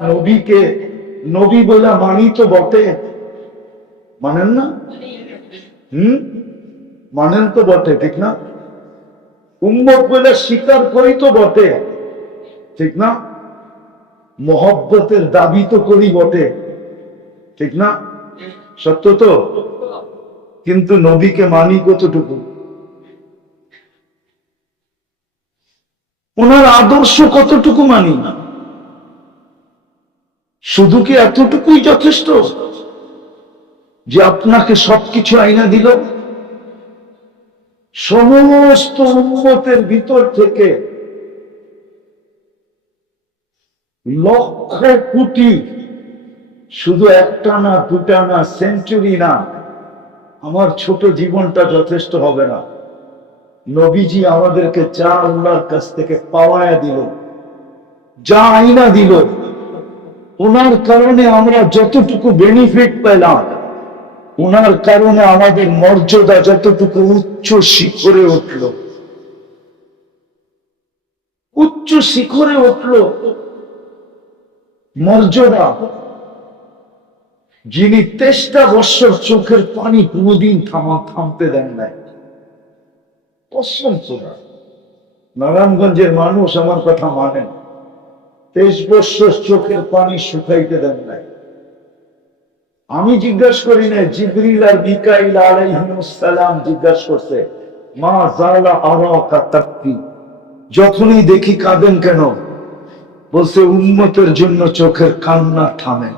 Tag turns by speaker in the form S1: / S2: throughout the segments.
S1: নবীকে নবী বলে মানি তো বটে। মানেন না? হুম? মানেন তো বটে, ঠিক না? উম্মত বলে স্বীকার করি তো বটে, ঠিক না? মহব্বতের দাবি তো করি বটে, ঠিক না? সত্য তো? কিন্তু নবীকে মানি কতটুকু? ওনার আদর্শ কতটুকু মানি? না শুধু কি এতটুকুই যথেষ্ট যে আপনাকে সবকিছু আইনা দিল? সমস্ত উন্মতের ভিতর থেকে লক্ষ কোটি শুধু একটা না দুটা না সেঞ্চুরি না আমার ছোট জীবনটা যথেষ্ট হবে না। নবীজি আমাদেরকে যা আল্লাহর কাছ থেকে পাওয়ায়া দিল, যা আইনা দিল ওনার কারণে আমরা যতটুকু বেনিফিট পেলাম, ওনার কারণে আমাদের মর্যাদা যতটুকু উচ্চ শিখরে উঠল। উচ্চ শিখরে উঠল মর্যাদা। যিনি তেষ্টা বৎসর চোখের পানি কোনদিন থামা থামতে দেন নাই। খোদা নারায়ণগঞ্জের মানুষ আমার কথা মানেন। তেইশ বৎসর চোখের পানি শুকাইতে দেন নাই। আমি জিজ্ঞাসা করি না জিবরিল আর মিকাইল আলাইহিমুসসালাম জিজ্ঞাসা করছে, মা জালা আরাকা তাকতি? যখনই দেখি কাঁদেন কেন? বলছে উন্মতের জন্য চোখের কান্না থামে।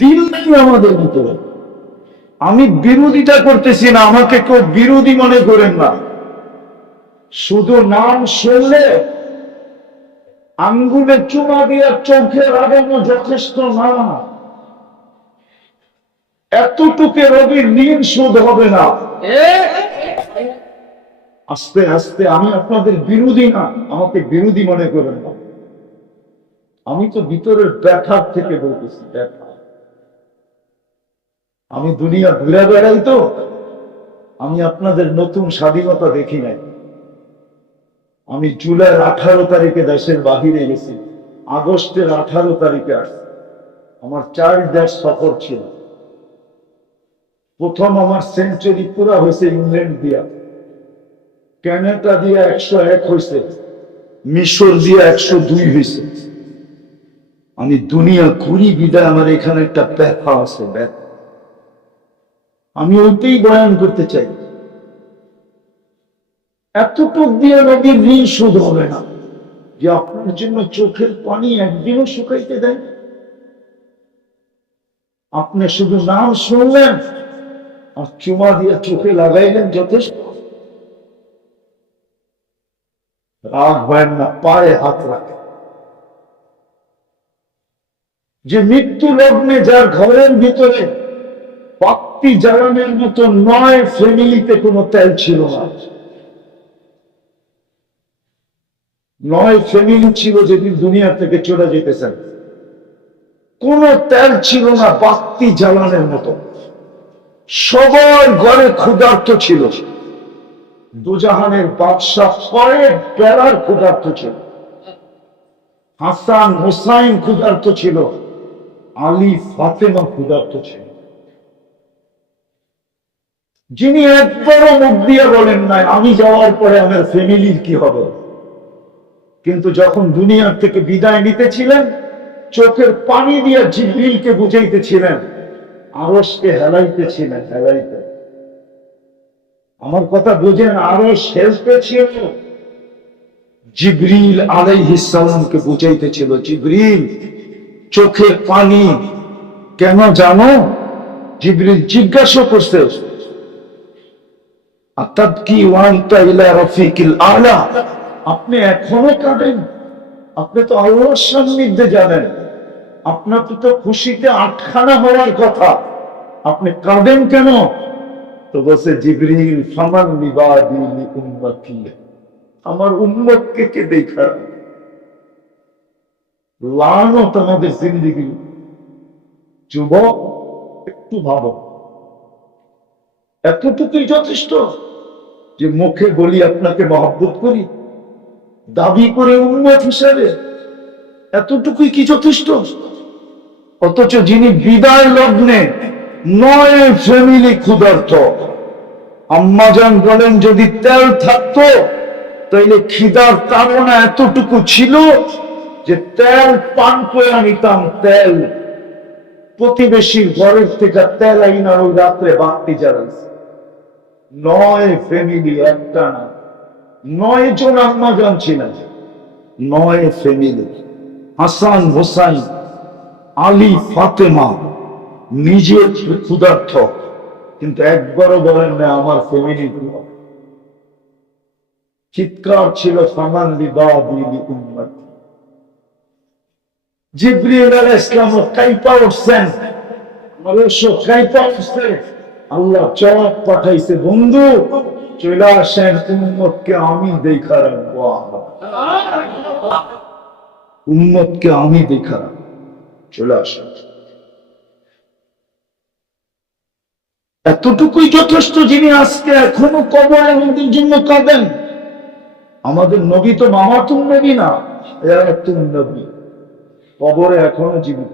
S1: দিন নেই আমাদের ভিতরে। আমি বিরোধিতা করতেছি না, আমাকে কেউ বিরোধী মনে করেন না। শুধু নাম শুনলে আঙ্গুলে চুমা দিয়ে চোখে লাগানো যথেষ্ট না। এতটুকে রবির ঋণ শোধ হবে না। আস্তে আস্তে আমি আপনাদের বিরোধী না আমাকে বিরোধী মনে করেন। না আমি তো ভিতরের ব্যথার থেকে বলতেছি ব্যথা আমি দুনিয়া ঘুরে বেড়াই তো আমি আপনাদের নতুন স্বাধীনতা দেখি নাই। আমি জুলাইয়ের আঠারো তারিখে দেশের বাহিরে গেছি। আগস্টের আঠারো তারিখে আমার চার দেশ সফর ছিল। প্রথম আমার সেঞ্চুরি পুরা হয়েছে ইংল্যান্ড দিয়া। ক্যানাডা দিয়া একশো এক হয়েছে। মিশর দিয়া একশো দুই হয়েছে। আমি দুনিয়া ঘুরি বিদায়, আমার এখানে একটা ব্যথা আছে, ব্যথা। আমি ওইটাই বয়ান করতে চাই। এতটুক দিয়ে নদীর ঋণ শোধ হবে না। যে আপনার জন্য চোখের পানি একদিনও শুকাইতে দেয় আপনি শুধু নাম শুনলেন আর চুমা দিয়ে চোখে লাগাইলেন যথেষ্ট। রাগ হয় না, পায়ে হাত রাখে। যে মৃত্যু লগ্নে যার ঘরের ভিতরে পাক্তি জ্বালানোর মতো নয় ফ্যামিলিতে কোনো তেল ছিল না। নয় ফ্যামিলি ছিল যেদিন দুনিয়া থেকে চলে যেতেছেন। কোন তেল ছিল না বাত্তি জ্বালানোর মতো। সবার ঘরে ক্ষুধার্ত ছিল। দুজাহানের বাদশাহ কয়েক বেড়ার ক্ষুধার্ত ছিল। হাসান হোসাইন ক্ষুধার্ত ছিল। আলী ফাতেমা ক্ষুধার্ত ছিল। যিনি একবারও মুখ দিয়ে বলেন নাই, আমি যাওয়ার পরে আমার ফ্যামিলির কি হবে? কিন্তু যখন দুনিয়ার থেকে বিদায় নিতেছিলেন, চোখের পানি দিয়ে জিবরিলকে বুঝাইতেছিলেন আরসকে হেলাইতেছিলেন, হেলাইতে। আমার কথা বুঝেন আরও শেষ ছিল জিবরিল আলাইহিসালামকে বুঝাইতেছিল, জিবরিল, চোখের পানি কেন জানো? জিবরিল জিজ্ঞাসা করছে, আতাবকি ওয়ান্তা ইলা রফিকিল আলা? আপনি এখনও কাঁদেন। আপনি তো আল্লাহর সান্নিধ্যে যাবেন। আপনার তো তো খুশিতে আটখানা হওয়ার কথা। আপনি কাঁদেন কেন? তো বসে জিবরিল ফামান নিবাদি লি উম্মতি। আমার উম্মতকে কে দেখা? লানত আমাদের জিন্দিগি। যুবক একটু ভাবো। এতটুকুই যথেষ্ট যে মুখে বলি আপনাকে মহব্বত করি? দাবি করে উন্মত হিসাবে এতটুকুই কি যথেষ্ট? অথচ যিনি বিদায় লগ্নে নয় ফ্যামিলি ক্ষুধার্ত, আম্মাজান বলেন, যদি তেল থাকতো, তাইলে খিদার তাড়না এতটুকু ছিল যে তেল পান করে নিতাম তেল। প্রতিবেশীর ঘরের থেকে তেল আইনা ওই রাত্রে বাড়তি জ্বালাইছে। নয় ফ্যামিলি একটা না নয় জন আম্মাজান ছিলেন, নয় ফ্যামিলি। হাসান আলী, ফাতেমা নিজে ক্ষুধার্থ কিন্তু একবারও বলেন না আমার ফ্যামিলি চিৎকার ছিল সামান জিব্রিল আলাইহিস ইসলাম কাইপা উঠছেন আল্লাহ জবাব পাঠাইছে, বন্ধু চলে আসেন, উম্মতকে আমি দেখা রাখব আমি দেখা চলে আসেন। এতটুকুই যথেষ্ট যিনি আজকে এখনও কবর আমাদের জন্য কাঁদেন। আমাদের নবী তো মামাতুম নবী না তুম নবী। কবরে এখনও জীবিত।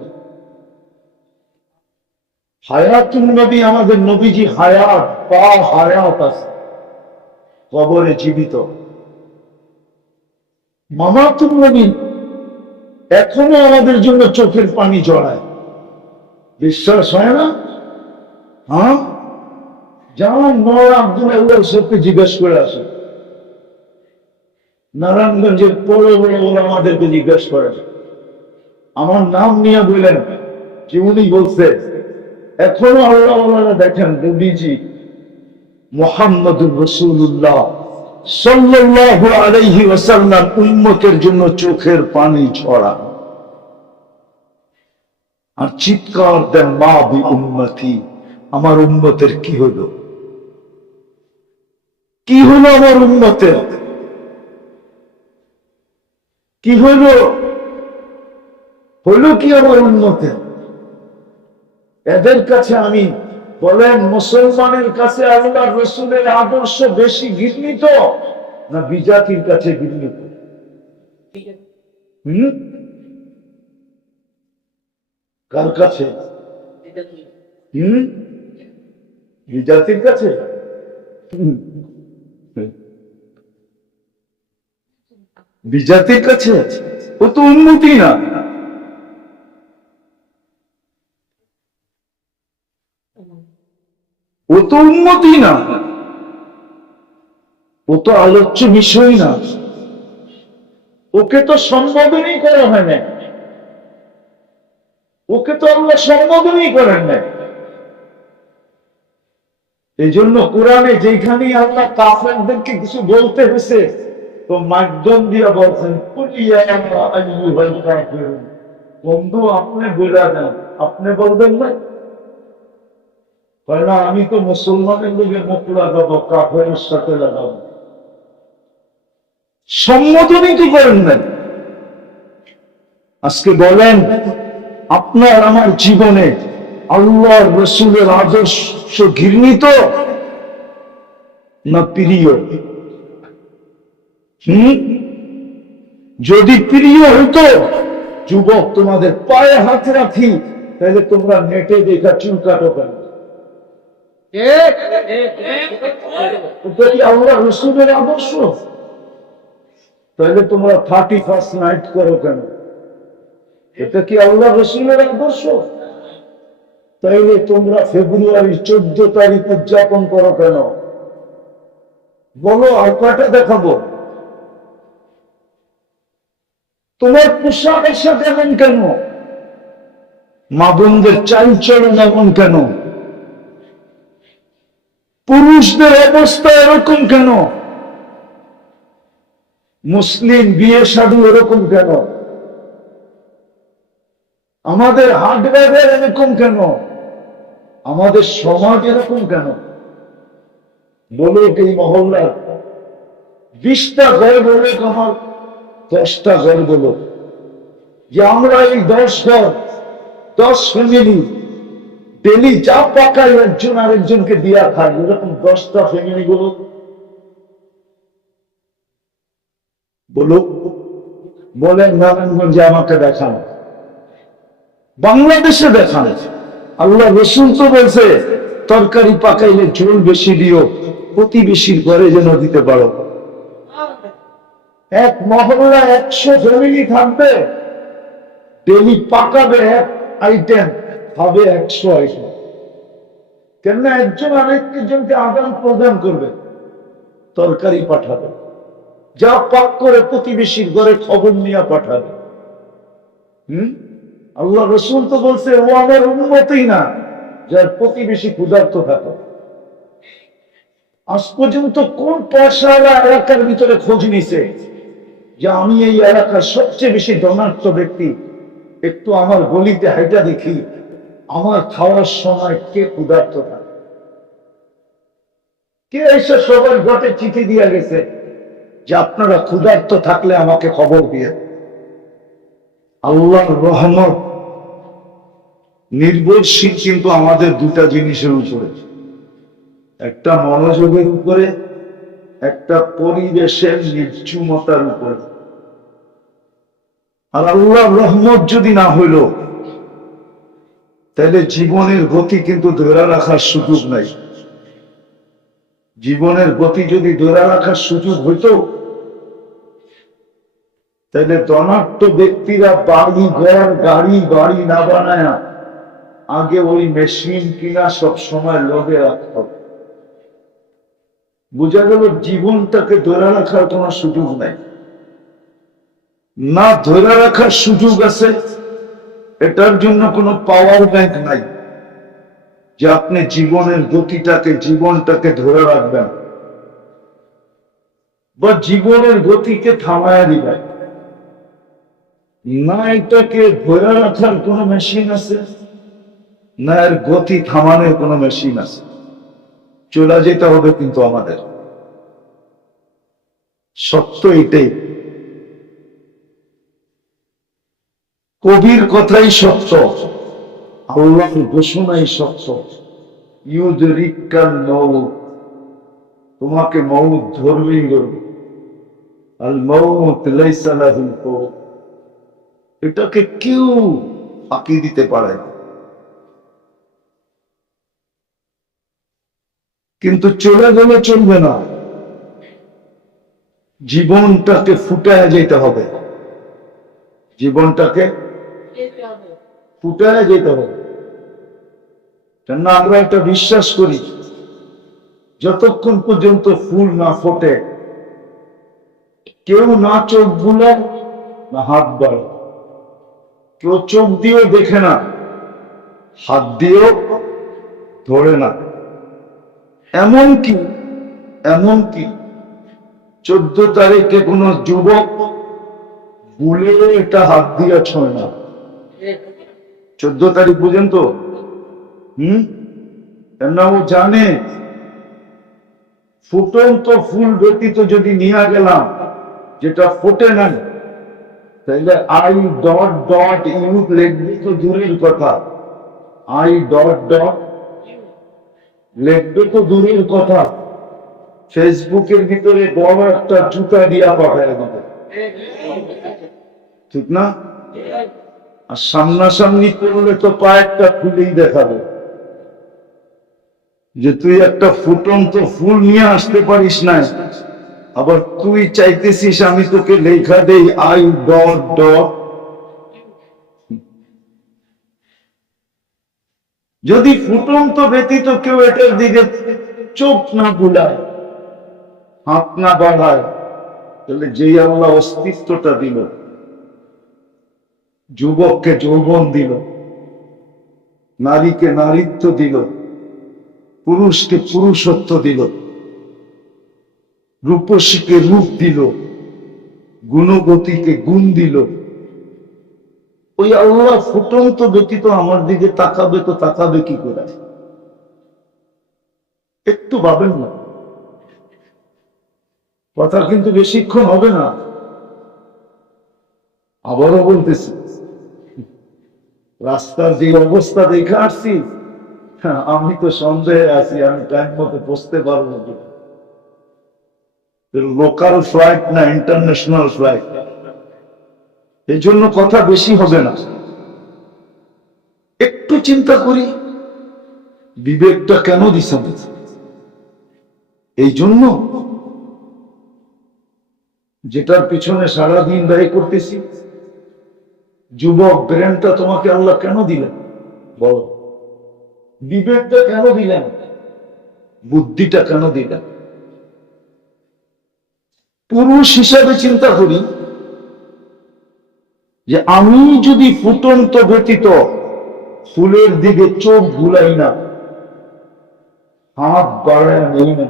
S1: হায়াতুম নবী আমাদের নবীজি হায়াত, পা হায়াত আছে। কবরে জীবিত। মামাতুম নবী এখনও আমাদের জন্য চোখের পানি জড়ায়। বিশ্বাস হয় না? হ্যাঁ? যেমন নর আব্দুল সত্যি জিজ্ঞেস করে আসে। নারায়ণগঞ্জের বড় বড় বড় আমাদেরকে জিজ্ঞেস করে। আমার নাম নিয়ে বললেন যে উনি বলছে, এখনও আল্লাহ দেখেন, নবীজি মোহাম্মদুর রসুল্লাহ সাল্লাল্লাহু আলাইহি ওয়াসাল্লাম উম্মতের জন্য চোখের পানি ছড়া আর চিৎকার দেন, মা বি উম্মতি, আমার উম্মতের কি হলো? কি হলো আমার উন্মতের কি হইল হইল কি আমার উন্মতের এদের কাছে আমি বলেন, মুসলমানের কাছে আল্লাহ রসুলের আদর্শ বেশি ঘৃণিত না বিজাতির কাছে ঘৃণিত? কার কাছে? বিজাতির কাছে? বিজাতির কাছে ও তো উন্নতি না। ও তো উন্নতি না। ও তো আলোচ্য বিষয় না। ওকে তো সম্বোধনই করা হয় না ওকে তো আল্লাহ সম্বোধনই করেন না এই জন্য কোরআনে যেখানেই আল্লাহ কাফেরদেরকে কিছু বলতে হয়েছে তো মাধ্যম দিয়ে বলছেন বন্ধু, আপনি বলে দেন, আপনি বলবেন না? কয়, না, আমি তো মুসলমানের লোকের মুখ লাগাবো কাফের সাথে লাগাবো সম্বোধনই কি করেন না আজকে বলেন, আপনার আমার জীবনে আল্লাহ রসুলের আদর্শ ঘৃণিত না প্রিয়? হম? যদি প্রিয় হতো যুবক তোমাদের পায়ে হাতে রাখি, তাহলে তোমরা নেটে দেখা চুল কাটো কেন? কি আল্লাহ রসুলের আদর্শ, তাহলে তোমরা থার্টি ফার্স্ট নাইট করো কেন? এটা কি আল্লাহ রসুলের আদর্শ? তাইলে তোমরা ফেব্রুয়ারি চোদ্দ তারিখ উদযাপন করো কেন? বলো, আর কয়টা দেখাবো? তোমার পোশাক আশাক এমন কেন? মা বোনদের চালচলন এমন কেন? পুরুষদের অবস্থা এরকম কেন? মুসলিম বিয়ে সাধু এরকম কেন? আমাদের হাট বাজার এরকম কেন? আমাদের সমাজ এরকম কেন? বলো এই মহল্লার বিশটা ঘর বলে আমার, দশটা ঘর বলো যে আমরা এই দশ ঘর, দশ ফ্যামিলি ডেলি যা পাকাই একজন আরেকজনকে দিয়া খাই এরকম দশটা ফ্যামিলি গুলো বলো বলেন নারায়ণগঞ্জে আমাকে দেখান। বাংলাদেশে দেখান। আল্লাহ রসুন তো বলছে, তরকারি পাকাইলে ঝোল বেশি দিও, প্রতিবেশীর ঘরে যেন দিতে পারো। এক মহল্লা একশো ফ্যামিলি থাকবে। ডেলি পাকাবে এক আইটেম। হবে একশো আইটেম কেননা একজন আরেকজনকে আদান প্রদান করবে, তরকারি পাঠাবে, যা পাক করে প্রতিবেশীর ঘরে খবর নিয়ে পাঠাবে। হুম? আল্লাহ রসুল তো বলছে, ও আমার উন্নতই না, যার প্রতিবেশী ক্ষুধার্ত থাকে। আজ পর্যন্ত কোন পয়সাওয়ালা এলাকার ভিতরে খোঁজ নিছে যে আমি এই এলাকার সবচেয়ে বেশি ধনার্থ ব্যক্তি? একটু আমার গলিতে হাইটা দেখি। আমার খাওয়ার সময় কে ক্ষুধার্ত থাকে কে এসে সবার ঘটে চিঠি দিয়ে গেছে যে আপনারা ক্ষুধার্ত থাকলে আমাকে খবর দিয়ে? আল্লাহর রহমত নির্ভরশীল কিন্তু আমাদের দুটা জিনিসের উপরে। একটা মনোযোগের উপরে, একটা পরিবেশের নির্জুমতার উপরে। আর আল্লাহ রহমত যদি না হইল তাহলে জীবনের গতি কিন্তু ধরে রাখার সুযোগ নাই। জীবনের গতি যদি ধরে রাখার সুযোগ হইতো, তাহলে ধনাট্য ব্যক্তিরা বাড়ি, ঘর, গাড়ি, বাড়ি না বানায় আগে ওই মেশিন কিনা সব সময় লোভে রাখত। বোঝা গেল জীবনটাকে ধরে রাখার কোনো সুযোগ নাই। না ধরে রাখার সুযোগ আছে এটার জন্য কোনো পাওয়ার ব্যাংক নাই, যে আপনি জীবনের গতিটাকে, জীবনটাকে ধরে রাখবেন। বা জীবনের গতিকে থামায়া দিবেন। না এটাকে ধরে রাখার কোন মেশিন আছে, না এর গতি থামানোর কোন মেশিন আছে। চলে যেতে হবে কিন্তু আমাদের। সত্য এটাই। কবির কথাই সত্য, আল্লাহর ঘোষণাই সত্য। ইউদরিকাল মৌত তোমাকে মৌত ধরবেই ধরবে আল মৌত লাইসা এটাকে কেউ ফাঁকি দিতে পারে কিন্তু চলে গেলে চলবে না। জীবনটাকে ফুটায় যেতে হবে। জীবনটাকে ফুটায় যেতে হবে। কেননা আমরা একটা বিশ্বাস করি, যতক্ষণ পর্যন্ত ফুল না ফোটে, কেউ না চোখ বুলায় না হাত বাড়ায় কেউ চোখ দিয়েও দেখে না, হাত দিয়েও ধরে না। এমন কি এমন কি চোদ্দ তারিখে কোন যুবক ভুলে এটা হাত দিয়ে ছয় না। চোদ্দ তারিখ বুঝেন তো হম কেননা ও জানে? ফুটন্ত ফুল ব্যতীত যদি নিয়ে গেলাম, যেটা ফোটে না তাহলে আই ডট ডট ইউথ লিখবি তো দূরের কথা। আই ডট ডট লিখবে তো দূরের কথা। ফেসবুকের ভিতরে বড় একটা জুতা দিয়া পাঠায় দেবে ঠিক না? আর সামনাসামনি করলে তো পায়েরটা খুলেই দেখাবে। যে তুই একটা ফুটন্ত ফুল নিয়ে আসতে পারিস না, আবার তুই চাইতেছিস আমি তোকে লেখা দেই আই ডট ডট। যদি ফুটন্ত ব্যতীত কেউ এটার দিকে চোখ না বুলায়, হাত না বাড়ায়, তাহলে যেই আল্লাহ অস্তিত্বটা দিল যুবককে যৌবন দিল, নারীকে নারীত্ব দিল, পুরুষকে পুরুষত্ব দিল, রূপসীকে রূপ দিল, গুণগতিকে গুণ দিল। ওই আল্লাহ ফুটন্ত ব্যতীত আমার দিকে তাকাবে তো তাকাবে কি করে? একটু ভাবেন না। কথা কিন্তু বেশিক্ষণ হবে না। আবারও বলতেছি রাস্তার যে অবস্থা দেখে আসছি হ্যাঁ, আমি তো সন্দেহে আছি আমি টাইম মতো বসতে পারব লোকাল ফ্লাইট না ইন্টারন্যাশনাল ফ্লাইট এই জন্য কথা বেশি হবে না। একটু চিন্তা করি বিবেকটা কেন দিছে এই জন্য যেটার পিছনে সারাদিন ব্যয় করতেছি যুবক, ব্রেনটা তোমাকে আল্লাহ কেন দিলেন? বলো। বিবেকটা কেন দিলেন? বুদ্ধিটা কেন দিলেন? পুরুষ হিসাবে চিন্তা করি যে আমি যদি ফুটন্ত ব্যতীত ফুলের দিকে চোখ ভুলাই না, হাত বাড়ায় নেই না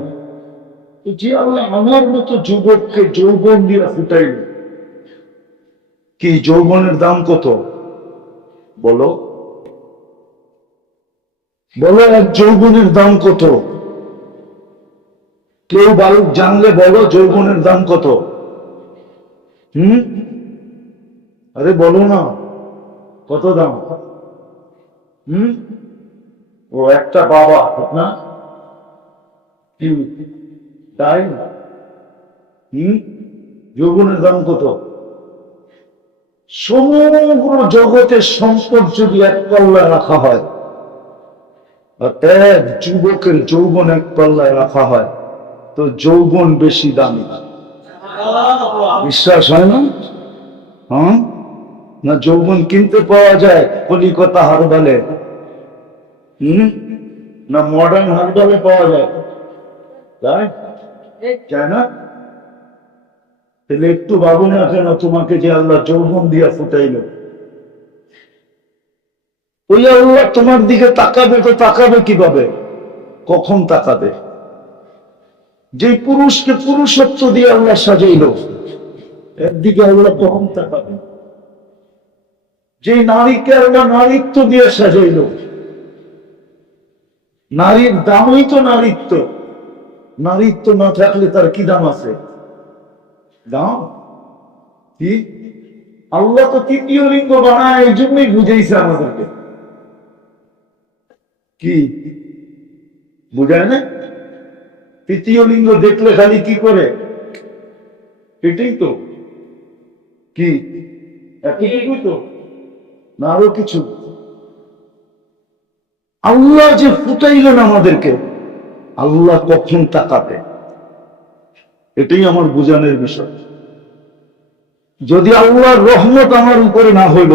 S1: যে আল্লাহ আমার মতো যুবককে যৌবন দিয়ে ফুটাইল কি যৌবনের দাম কত? বলো। বলো এক যৌবনের দাম কত? কেউ বালক জানলে বলো যৌবনের দাম কত? হুম? আরে বলো না। কত দাম? হুম? ও, একটা বাবা, না? তাই? হুম? যৌবনের দাম কত? সমগ্র জগতের সম্পদ যদি এক পাল্লায় রাখা হয় এক যুবকের যৌবন এক পাল্লায় রাখা হয়, তো যৌবন বেশি দামি বিশ্বাস হয় না? হ্যাঁ? না যৌবন কিনতে পাওয়া যায় কলিকতা হারবালে হম? না মডার্ন হারবালে পাওয়া যায়? তাই? না তাহলে একটু ভাবো না কেন তোমাকে যে আল্লাহ যৌবন দিয়া ফুটাইল। ওই আল্লাহ তোমার দিকে তাকাবে তো তাকাবে কীভাবে? কখন তাকাবে? যে পুরুষকে পুরুষত্ব দিয়ে আল্লাহ সাজাইল, একদিকে আল্লাহ কখন তাকাবে? যে নারীকে আল্লাহ নারীত্ব দিয়ে সাজাইল, নারীর দামই তো নারীত্ব। নারীত্ব না থাকলে তার কি দাম আছে? দাম কি? আল্লাহ তো তৃতীয় লিঙ্গ বানায়, এই জন্যই বুঝাইছে আমাদেরকে। কি? বুঝায় না তৃতীয় লিঙ্গ দেখলে খালি কি করে? এটাই তো। কি? এতটুকুই তো। না, আরও কিছু। আল্লাহ যে ফুটাইলেন আমাদেরকে, আল্লাহ কখন তাকাবে? এটাই আমার বোঝানোর বিষয়। যদি আল্লাহর রহমত আমার উপরে না হইল,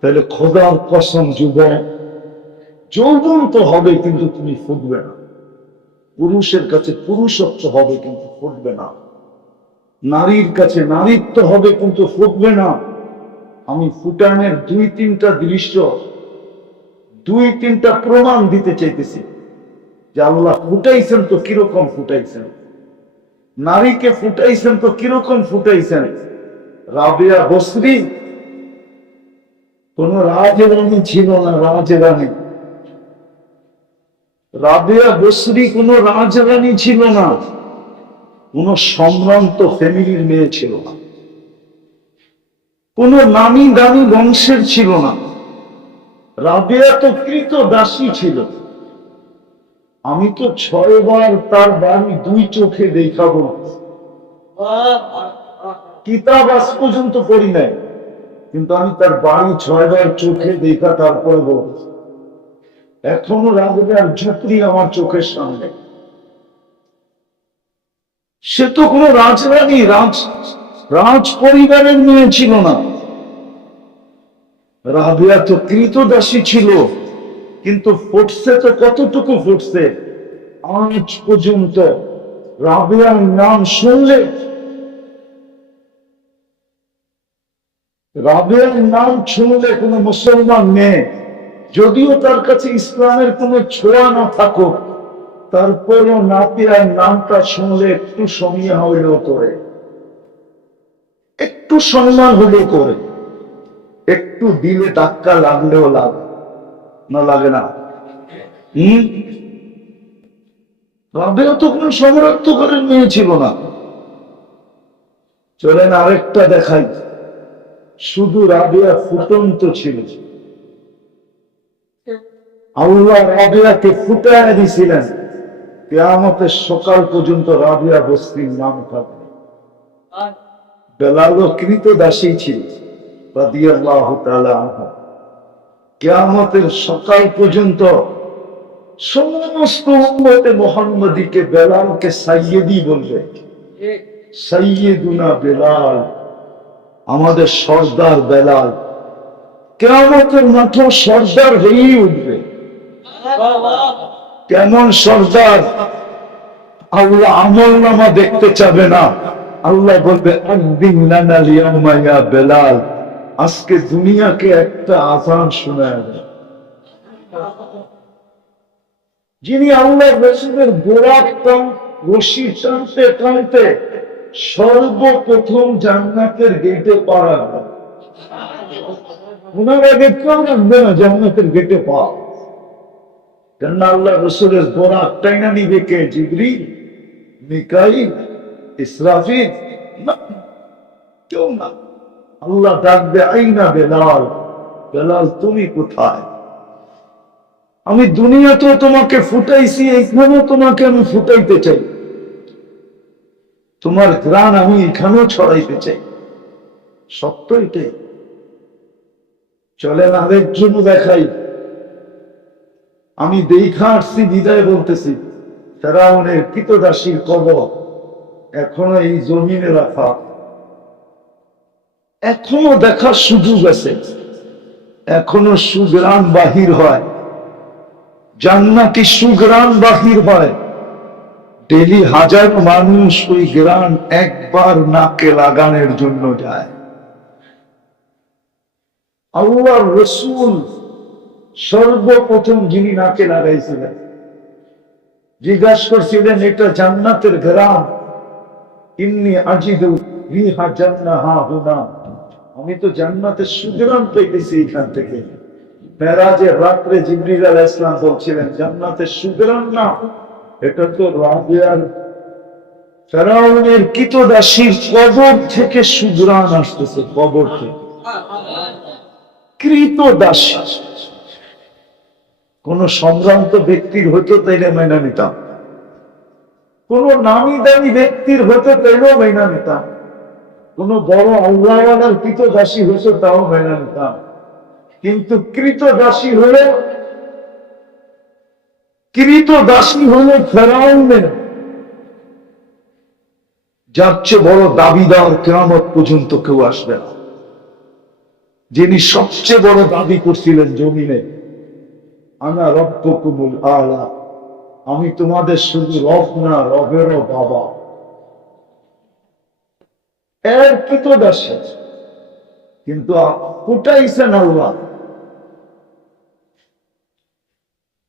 S1: তাহলে খোদার কসম যুবক, যৌবন তো হবে কিন্তু তুমি ফুটবে না। পুরুষের কাছে পুরুষত্ব হবে কিন্তু ফুটবে না। নারীর কাছে নারীত্ব হবে কিন্তু ফুটবে না। আমি ফুটানের দুই তিনটা দৃশ্য, দুই তিনটা প্রমাণ দিতে চাইতেছি যে আল্লাহ ফুটাইছেন তো কীরকম ফুটাইছেন। নারীকে ফুটাইছেন তো কীরকম ফুটাইছেন? রাবিয়া বসরি কোন রাজরানী ছিল না, রাজরানী। রাবিয়া বসরি কোন রাজরানী ছিল না। কোন সম্ভ্রান্ত ফ্যামিলির মেয়ে ছিল না। কোন নামি দামি বংশের ছিল না। রাবেয়া তো কৃত দাসী ছিল। আমি তো ছয়বার তার বাড়ি দুই চোখে দেখাবো। কিতাব আজ পর্যন্ত পড়ি নাই। কিন্তু আমি তার বাড়ি ছয়বার চোখে দেখা, তারপরে বলব এখনও রাবেয়ার ঝুঁকরি আমার চোখের সামনে। সে তো কোনো রাজরানী, রাজ রাজ পরিবারের মেয়ে ছিল না। রাবিয়া তো কৃতদাসী ছিল। কিন্তু ফুটছে তো কতটুকু ফুটছে? আজ পর্যন্ত রাবিয়ার নাম শুনলে রাবিয়ার নাম শুনলে কোনো মুসলমান মেয়ে যদিও তার কাছে ইসলামের কোনো ছোঁয়া না থাকুক, তারপরেও নাপিয়ার নামটা শুনলে একটু সমিয়া হইলেও করে। একটু সম্মান হলেও করে। একটু দিলে ধাক্কা লাগলেও লাগে না লাগে না। হম? রাবেও তো কোনো সমরাত্মকরের মেয়ে ছিল না চলেন আরেকটা দেখাই। শুধু রাবিয়া ফুটন্ত ছিল। আল্লাহ রাবিয়াকে ফুটায় দিছিলেন। কেয়ামতের সকাল পর্যন্ত রাবিয়া বস্তির নাম থাকবে। বেলালও কৃত দাসী ছিল রাদিয়াল্লাহু আনহু। কিয়ামতের সকাল পর্যন্ত সমস্ত উম্মতে মোহাম্মদীকে বেলালকে সাইয়েদি বলবে। সাইয়েদুনা বেলাল, আমাদের সর্দার বেলাল। কেমতের মাঠে সর্দার হয়েই উঠবে। কেমন সর্দার? আল্লাহ আমল নামা দেখতে চাবে না। আল্লাহ বলবে একদিন বেলাল। আজকে দুনিয়াকে একটা আজান শোনায় দেয়। যিনি আল্লাহ রসুলের গোড়ার টান, রশি টানতে টানতে সর্বপ্রথম জান্নাতের গেটে পাড়া ওনার আগে কেউ রাখবে না জান্নাতের গেটে পা। কেন আল্লাহ রসুলের গোড়া টাইনা নিবে কে? জিবরি মিকাই ইসরাফিল? না, কেউ না। আল্লাহ ডাকবে আইনা বেলাল বেলাল, তুমি কোথায়? আমি দুনিয়াতেও তোমাকে ফুটাইছি, এইখানেও তোমাকে আমি ফুটাইতে চাই। তোমার গ্রাণ আমি এখানেও ছড়াইতে চাই। সত্য এটাই চলেন আরেকজন দেখাই। আমি দেখা আসছি, বিদায় বলতেছি। ফেরাউনের কৃতদাসীর কবর এখনও এই জমিনে রাখা। এখনও দেখার সুযোগ আছে। এখনও সুগ্রাম বাহির হয়। জান্নাতি সুগ্রাম বাহির হয়। ডেলি হাজার মানুষ ওই গ্রাম একবার নাকে লাগানোর জন্য যায়। আল্লাহ রসুল সর্বপ্রথম যিনি নাকে লাগাইছিলেন, জিজ্ঞাসা করছিলেন, এটা জান্নাতের গ্রাম? ইন্নি আজিদু রিহা জান্নাহা হুনা। আমি তো জান্নাতের সুগ্রাম পেতেছি এখান থেকে। মেরাজের রাত্রে জিবরিল আলাইহিস ইসলাম বলছিলেন, জান্নাতের সুগ্রাম না এটা তো রাবিয়ার ফেরাউনের কিতদাসীর কবর থেকে সুগ্রাম আসতেছে, কবর থেকে। কৃতদাসী। কোন সম্ভ্রান্ত ব্যক্তির হতো তাইলে মেনা নিতাম। কোন নামি দামি ব্যক্তির হতো তাইলেও মেনা নিতাম। কোন বড় আল্লাহওয়ালার কৃতদাসী হতো তাও মেনা নিতাম। কিন্তু কৃতদাসী হলে কৃতদাসী হলে ফেরাউনের যার চেয়ে বড় দাবিদার কেরামত পর্যন্ত কেউ আসবে না। যিনি সবচেয়ে বড় দাবি করছিলেন জমিনে, আনা রব্য কুমুল আলা আমি তোমাদের শুধু রব না, রবেরও বাবা এর কিন্তু আল্লাহ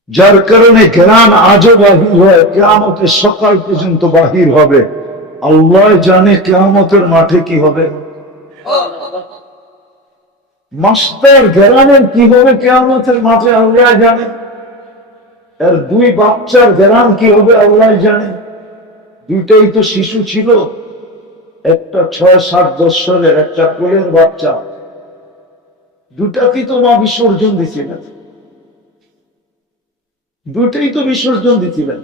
S1: যার কারণে জ্ঞান আজও বাহির হয়, কেয়ামতের সকাল পর্যন্ত বাহির হবে। আল্লাহ জানে কেয়ামতের মাঠে কি হবে। মাস্টার গ্রামের কি হবে কেয়ামতের মাঠে আল্লাহ জানে? এর দুই বাচ্চার গ্রাম কি হবে আল্লাহ জানে? দুইটাই তো শিশু ছিল। একটা ছয় সাত বৎসরের একটা কোলের বাচ্চা। দুটাকেই তো মা বিসর্জন দিছিলেন। দুটাই তো বিসর্জন দিছিলেন।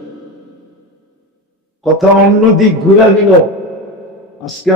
S1: কথা অন্য দিক ঘুরা গেল আজকে